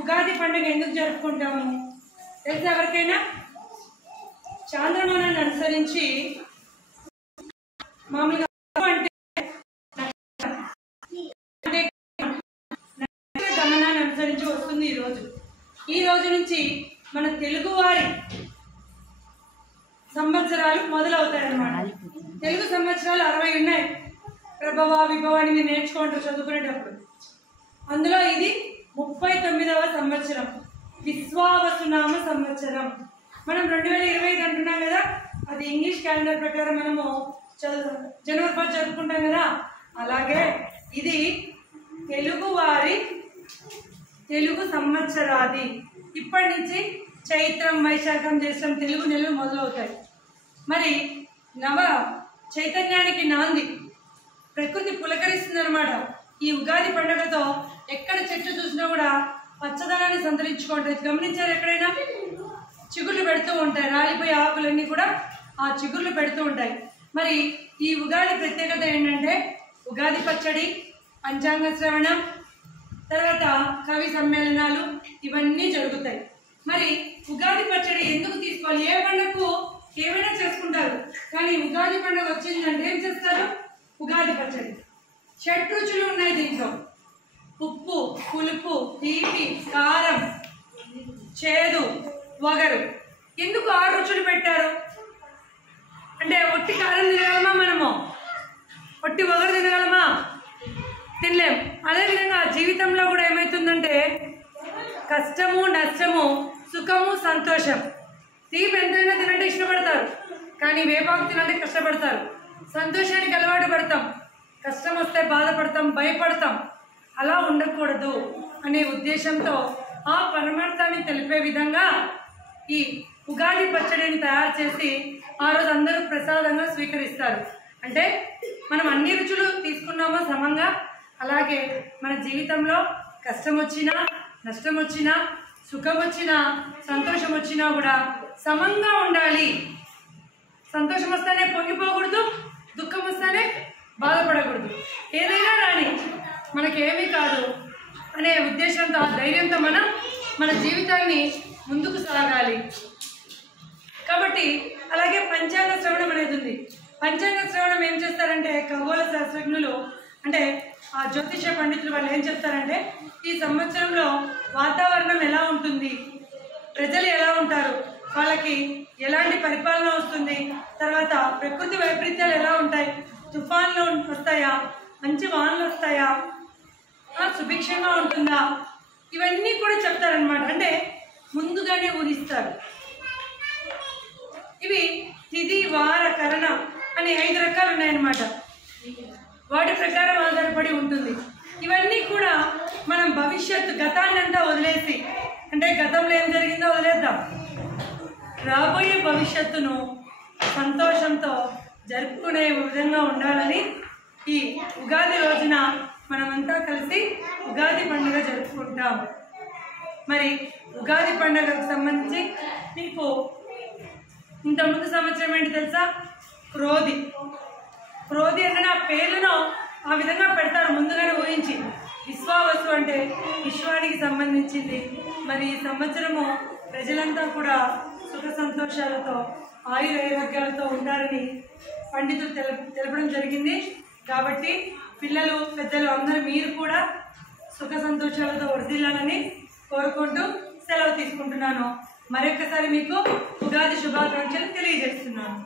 ఉగాది పండుగ ఎందుకు జరుపుకుంటాము తెలుసా ఎవరికైనా? చాంద్రమానాన్ని అనుసరించి మామూలుగా అంటే గమనాన్ని అనుసరించి వస్తుంది ఈ రోజు నుంచి మన తెలుగువారి సంవత్సరాలు మొదలవుతాయన్నమాట. తెలుగు సంవత్సరాలు 60 ఉన్నాయి. ప్రభవ విభవ అని మీరు నేర్చుకుంటారు చదువుకునేటప్పుడు. అందులో ఇది 39వ సంవత్సరం, విశ్వావసునామ సంవత్సరం. మనం 2025 అంటున్నాం కదా, అది ఇంగ్లీష్ క్యాలెండర్ ప్రకారం మనము జనవరి 1 జరుపుకుంటాం కదా. అలాగే ఇది తెలుగు సంవత్సరాది. ఇప్పటి నుంచి చైత్రం, వైశాఖం, జ్యేష్టం తెలుగు నెలలు మొదలవుతాయి. మరి నవ చైతన్యానికి నాంది, ప్రకృతి పులకరిస్తుంది అనమాట. ఈ ఉగాది పండుగతో ఎక్కడ చెట్టు చూసినా కూడా పచ్చదనాన్ని సంతరించుకుంటాయి. గమనించారు? ఎక్కడైనా చిగుర్లు పెడుతూ ఉంటాయి, రాలిపోయే ఆకులన్నీ కూడా ఆ చిగుర్లు పెడుతూ ఉంటాయి. మరి ఈ ఉగాది ప్రత్యేకత ఏంటంటే ఉగాది పచ్చడి, పంచాంగ శ్రవణం, తర్వాత కవి సమ్మేళనాలు ఇవన్నీ జరుగుతాయి. మరి ఉగాది పచ్చడి ఎందుకు తీసుకోవాలి? ఏ పండుగకు ఏమైనా చేసుకుంటారు, కానీ ఉగాది పండుగ వచ్చిందంటే ఏం చేస్తారు? ఉగాది పచ్చడి. 6 రుచులు ఉన్నాయి దీంట్లో: ఉప్పు, పులుపు, తీపి, కారం, చేదు, వగరు. ఎందుకు 6 రుచులు పెట్టారు అంటే ఒట్టి కారం తినగలమా మనము? ఒట్టి వగరు తినగలమా? తినలేం. అదేవిధంగా జీవితంలో కూడా ఏమవుతుందంటే కష్టము, నష్టము, సుఖము, సంతోషం. తీపి ఎంతైనా తినంటే ఇష్టపడతారు, కానీ వేపాకు తినంటే కష్టపడతారు. సంతోషానికి అలవాటు పడతాం, కష్టం వస్తే బాధపడతాం, భయపడతాం. అలా ఉండకూడదు అనే ఉద్దేశంతో ఆ పరమార్థాన్ని తెలిపే విధంగా ఈ ఉగాది పచ్చడిని తయారు చేసి ఆ రోజు అందరూ ప్రసాదంగా స్వీకరిస్తారు. అంటే మనం అన్ని రుచులు తీసుకున్నామో సమంగా, అలాగే మన జీవితంలో కష్టం వచ్చినా, నష్టం వచ్చినా, సుఖం వచ్చినా, సంతోషం వచ్చినా కూడా సమంగా ఉండాలి. సంతోషం వస్తేనే పొంగిపోకూడదు, దుఃఖం వస్తేనే బాధపడకూడదు. ఏదైనా రాని మనకేమీ కాదు అనే ఉద్దేశంతో, ఆ ధైర్యంతో మనం మన జీవితాన్ని ముందుకు సాగాలి. కాబట్టి అలాగే పంచాంగ శ్రవణం అనేది ఉంది. పంచాంగ శ్రవణం ఏం చేస్తారంటే ఖగోళ శాస్త్రజ్ఞులు, అంటే ఆ జ్యోతిష పండితులు వాళ్ళు ఏం చెప్తారంటే ఈ సంవత్సరంలో వాతావరణం ఎలా ఉంటుంది, ప్రజలు ఎలా ఉంటారు, వాళ్ళకి ఎలాంటి పరిపాలన వస్తుంది, తర్వాత ప్రకృతి వైపరీత్యాలు ఎలా ఉంటాయి, తుఫాన్లు వస్తాయా, మంచి వానలు వస్తాయా, సుభిక్షంగా ఉంటుందా, ఇవన్నీ కూడా చెప్తారనమాట. అంటే ముందుగానే ఊహిస్తారు. ఇవి తిథి, వార, కరణ అని 5 రకాలు ఉన్నాయన్నమాట. వాటి ప్రకారం ఆధారపడి ఉంటుంది. ఇవన్నీ కూడా మనం భవిష్యత్తు, గతాన్నంతా వదిలేసి, అంటే గతంలో ఏం జరిగిందో వదిలేద్దాం, రాబోయే భవిష్యత్తును సంతోషంతో జరుపుకునే విధంగా ఉండాలని ఈ ఉగాది రోజున మనమంతా కలిసి ఉగాది పండుగ జరుపుకుంటాం. మరి ఉగాది పండుగకు సంబంధించి మీకు ఇంతకుముందు సంవత్సరం ఏంటి తెలుసా? క్రోధి. క్రోధి అంటే ఆ పేర్లను ఆ విధంగా పెడతారు ముందుగానే ఊహించి. విశ్వావసు అంటే విశ్వానికి సంబంధించింది. మరి ఈ సంవత్సరము ప్రజలంతా కూడా సుఖ సంతోషాలతో, ఆయురారోగ్యాలతో ఉంటారని పండితులు తెలపడం జరిగింది. కాబట్టి పిల్లలు, పెద్దలు అందరూ మీరు కూడా సుఖ సంతోషాలతో వర్ధిల్లాలని కోరుకుంటూ సెలవు తీసుకుంటున్నాను. మరొకసారి మీకు ఉగాది శుభాకాంక్షలు తెలియజేస్తున్నాను.